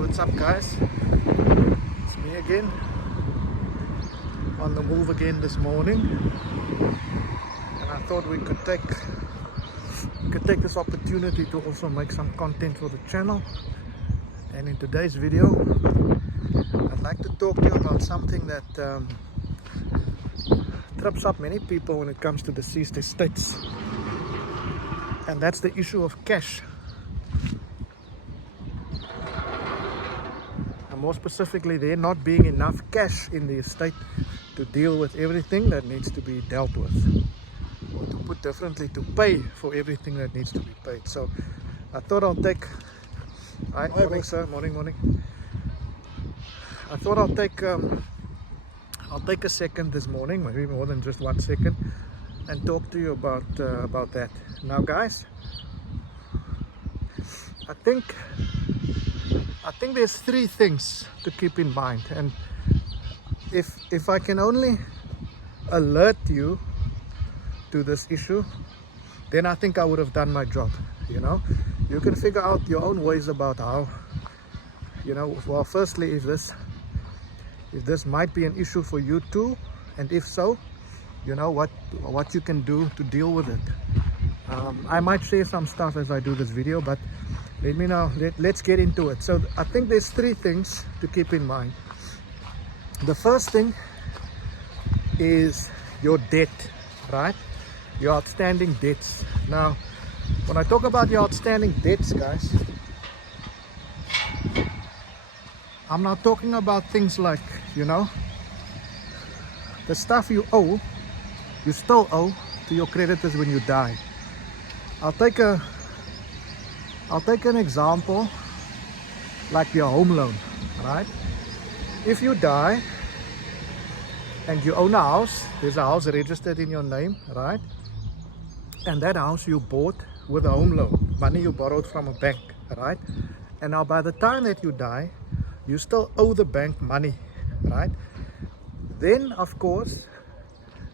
What's up, guys? It's me again, on the move again this morning, and I thought we could take this opportunity to also make some content for the channel. And in today's video, I'd like to talk to you about something that trips up many people when it comes to deceased estates, and that's the issue of cash. More specifically, there not being enough cash in the estate to deal with everything that needs to be dealt with, or to put differently, to pay for everything that needs to be paid. So I thought I'll take morning sir, morning. I thought I'll take a second this morning, maybe more than just 1 second, and talk to you about that. Now guys, I think there's 3 things to keep in mind, and if I can only alert you to this issue, then I think I would have done my job. You can figure out your own ways about how, well, firstly, if this might be an issue for you too, and if so, what you can do to deal with it. I might share some stuff as I do this video, but let me know. Let's get into it. So I think there's 3 things to keep in mind. The first thing is your debt, right? Your outstanding debts. Now, when I talk about your outstanding debts, guys, I'm not talking about things like, the stuff you still owe to your creditors when you die. I'll take an example, like your home loan, right? If you die and you own a house, there's a house registered in your name, right? And that house you bought with a home loan, money you borrowed from a bank, right? And now by the time that you die, you still owe the bank money, right? Then, of course,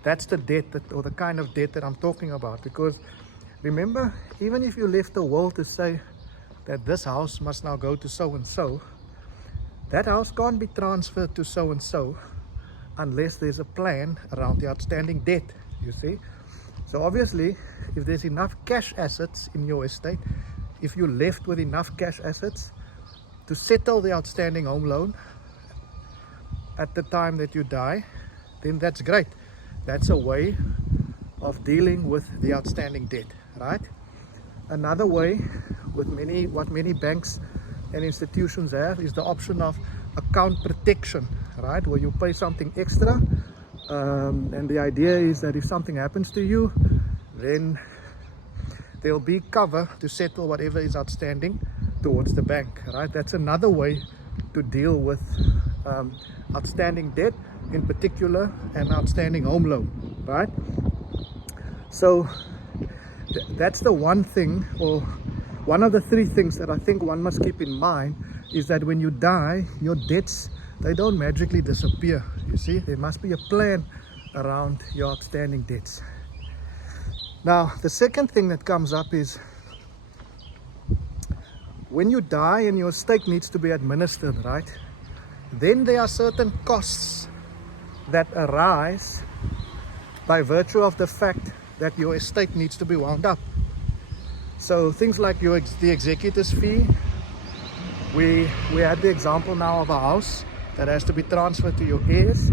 that's the debt or the kind of debt that I'm talking about. Because remember, even if you left the will to say that this house must now go to so and so, that house can't be transferred to so and so unless there's a plan around the outstanding debt, you see. So obviously, if there's enough cash assets in your estate, if you're left with enough cash assets to settle the outstanding home loan at the time that you die, then that's great. That's a way of dealing with the outstanding debt, right? Another way with what many banks and institutions have is the option of account protection, right? Where you pay something extra, and the idea is that if something happens to you, then there'll be cover to settle whatever is outstanding towards the bank, right? That's another way to deal with outstanding debt, in particular an outstanding home loan, right? So that's the one thing, or one of the 3 things that I think one must keep in mind, is that when you die, your debts, they don't magically disappear. You see, there must be a plan around your outstanding debts. Now, the second thing that comes up is when you die and your estate needs to be administered, right? Then there are certain costs that arise by virtue of the fact that your estate needs to be wound up. So things like the executor's fee. We had the example now of a house that has to be transferred to your heirs.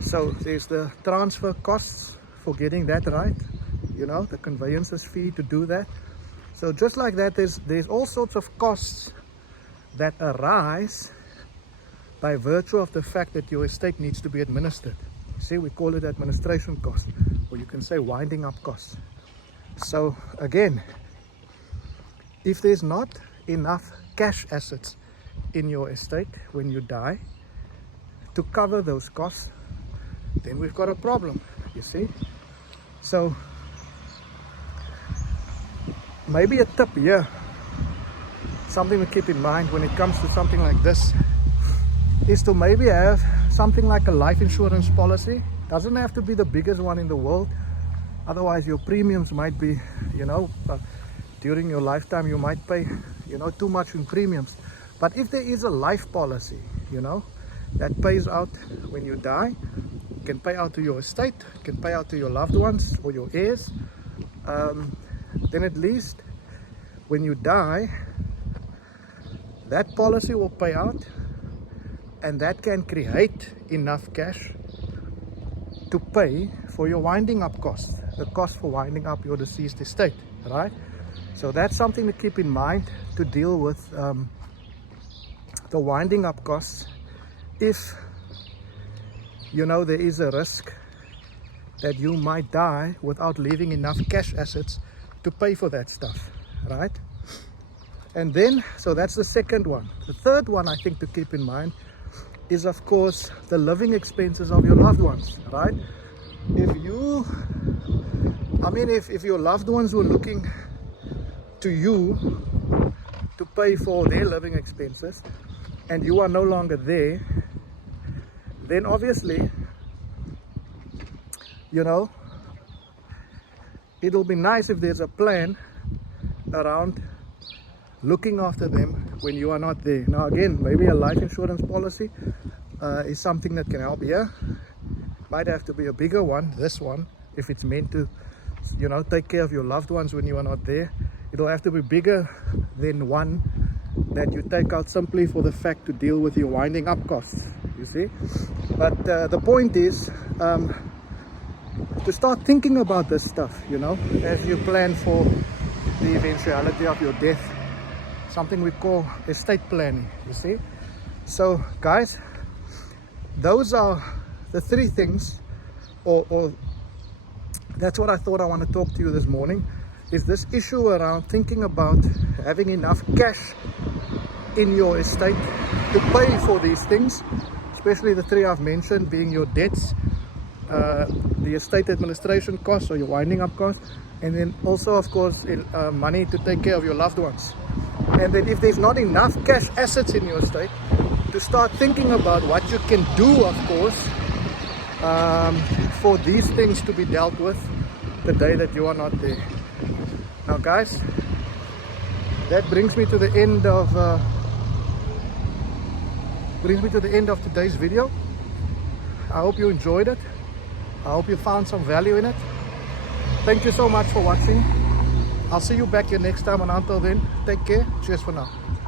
So there's the transfer costs for getting that right, the conveyance's fee to do that. So just like that, there's all sorts of costs that arise by virtue of the fact that your estate needs to be administered. See, we call it administration costs, or you can say winding up costs. So again, if there's not enough cash assets in your estate when you die to cover those costs, then we've got a problem, you see. So maybe a tip here, something to keep in mind when it comes to something like this, is to maybe have something like a life insurance policy. Doesn't have to be the biggest one in the world, otherwise your premiums might be, during your lifetime you might pay, too much in premiums. But if there is a life policy, you know, that pays out when you die, can pay out to your estate, can pay out to your loved ones or your heirs, then at least when you die, that policy will pay out, and that can create enough cash to pay for your winding up costs, the cost for winding up your deceased estate, right? So that's something to keep in mind to deal with the winding up costs if you know there is a risk that you might die without leaving enough cash assets to pay for that stuff, right? And then, so that's the second one. The third one I think to keep in mind is, of course, the living expenses of your loved ones, right? If your loved ones were looking to you to pay for their living expenses and you are no longer there, then obviously, you know, it'll be nice if there's a plan around looking after them when you are not there. Now again, maybe a life insurance policy is something that can help here. Might have to be a bigger one, this one, if it's meant to, you know, take care of your loved ones when you are not there. It'll have to be bigger than one that you take out simply for the fact to deal with your winding up costs, you see. But the point is to start thinking about this stuff, you know, as you plan for the eventuality of your death, something we call estate planning, you see. So guys, those are the three things, or that's what I thought I want to talk to you this morning, is this issue around thinking about having enough cash in your estate to pay for these things, especially the three I've mentioned, being your debts, the estate administration costs or your winding up costs, and then also of course money to take care of your loved ones. And then if there's not enough cash assets in your estate, to start thinking about what you can do, of course, for these things to be dealt with the day that you are not there. Now guys, that brings me to the end of today's video. I hope you enjoyed it. I hope you found some value in it. Thank you so much for watching. I'll see you back here next time, and until then, take care. Cheers for now.